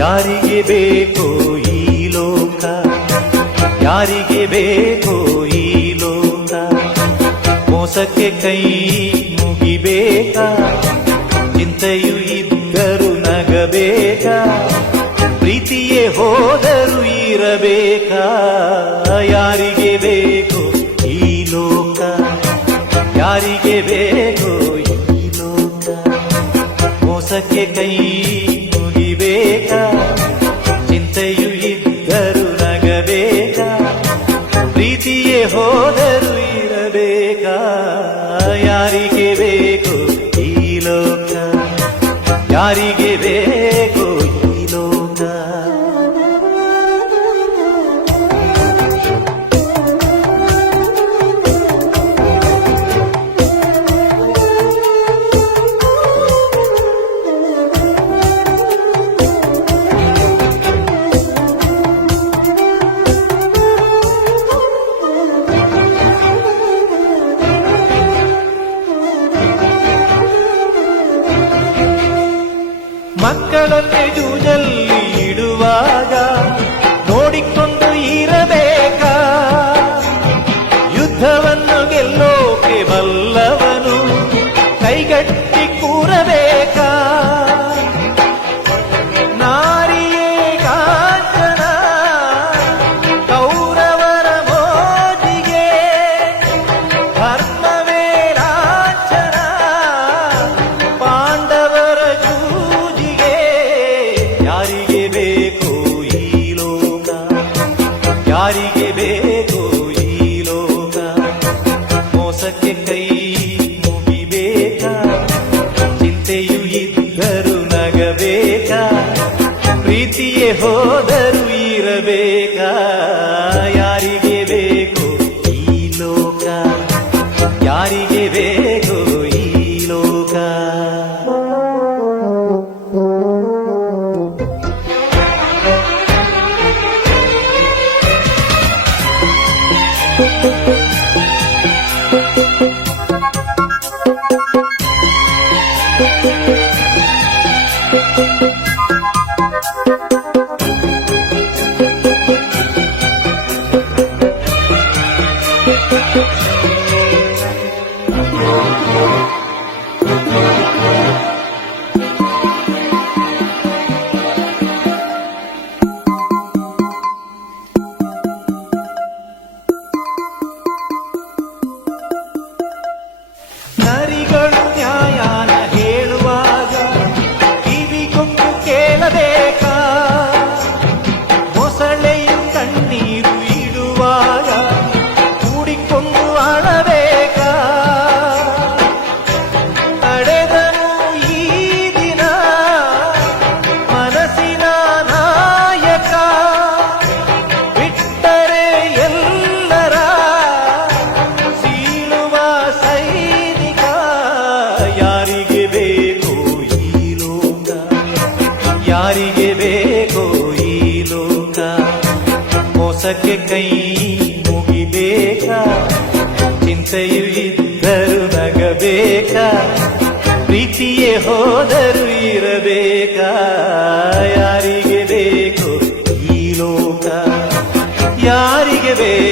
ಯಾರಿಗೆ ಬೇಕೋ ಈ ಲೋಕ, ಯಾರಿಗೆ ಬೇಕೋ ಈ ಲೋಕ, ಮೋಸಕ್ಕೆ ಕೈ ಮುಗಿಬೇಕಾ, ಚಿಂತೆಯು ಇದ್ದರು ನಗಬೇಕಾ, ಪ್ರೀತಿಯೇ ಹೋದರು ಇರಬೇಕಾ. ಯಾರಿಗೆ ಬೇಕೋ ಈ ಲೋಕ, ಯಾರಿಗೆ ಬೇಕೋ ಈ ಲೋಕ, ಮೋಸಕ್ಕೆ ಕೈ ಮುಗಿಬೇಕಾ, ಚಿಂತೆಯು ಇದ್ದರು ನಗಬೇಕಾ, ಪ್ರೀತಿಯೇ ಹೋದರು ಇರಬೇಕಾ. ಯಾರಿಗೆ ಬೇಕೋ ಈ ಲೋಕ, ಯಾರಿಗೆ ಬೇಕೋ ಈ ಲೋಕ. ಮಕ್ಕಳನ್ನೇ ಜೂಜಲ್ಲಿ ಇಡುವಾಗ ನೋಡಿಕೊಂಡು ಇರಬೇಕಾ, ಯುದ್ಧವನ್ನು ಗೆಲ್ಲೋಕೆ ಬಲ್ಲವನು ಕೈಗಟ್ಟಿ ಕೂರಬೇಕಾ. ನಾರಿಯೇ ಕಾಂಚನ ಕೌರವರ ಮೋಜಿಗೆ, ಧರ್ಮವೇ ಲಾಂಛನ ಪಾಂಡವರ ಜೂಜಿಗೆ. ಯಾರಿಗೆ ಬೇಕೋ ಈ ಲೋಕ, ಯಾರಿಗೆ ಬೇಕೋ ಈ ಲೋಕ, ಮೋಸಕ್ಕೆ ಕೈ ಮುಗಿಬೇಕಾ, ಚಿಂತೆಯು ಇದ್ದರು ನಗಬೇಕಾ, ಪ್ರೀತಿಯೇ ಹೋದರು ಇರಬೇಕಾ. ಯಾರಿಗೆ ಬೇಕೋ ಈ ಲೋಕ, ಯಾರಿಗೆ ಬೇಕೋ ಈ ಲೋಕ. ನರಿಗಳು ನ್ಯಾಯನ ಹೇಳುವಾಗ ಕಿವಿಗೊಟ್ಟು ಕೇಳಬೇಕಾ, ಮೊಸಳೆಯು ಕಣ್ಣೀರು ಇಡುವಾಗ ಕೂಡಿಕೊಂಡು ಅಳಬೇಕಾ. ತಡೆದನು ಈ ದಿನ ಮನಸ್ಸಿನ ನಾಯಕ, ಬಿಟ್ಟರೆ ಎಲ್ಲರ ಸೀಳುವ ಸೈನಿಕ. ಯಾರಿಗೆ ಬೇಕೋ ಈ ಲೋಕ, ಯಾರಿಗೆ ಬೇಕೋ ಈ ಲೋಕ, ಮೋಸಕ್ಕೆ ಕೈ ಮುಗಿಬೇಕಾ, ಚಿಂತೆಯು ಇದ್ದರು ನಗಬೇಕಾ, ಪ್ರೀತಿಯೇ ಹೋದರು ಇರಬೇಕಾ. ಯಾರಿಗೆ ಬೇಕೋ ಈ ಲೋಕ, ಯಾರಿಗೆ ಬೇಕು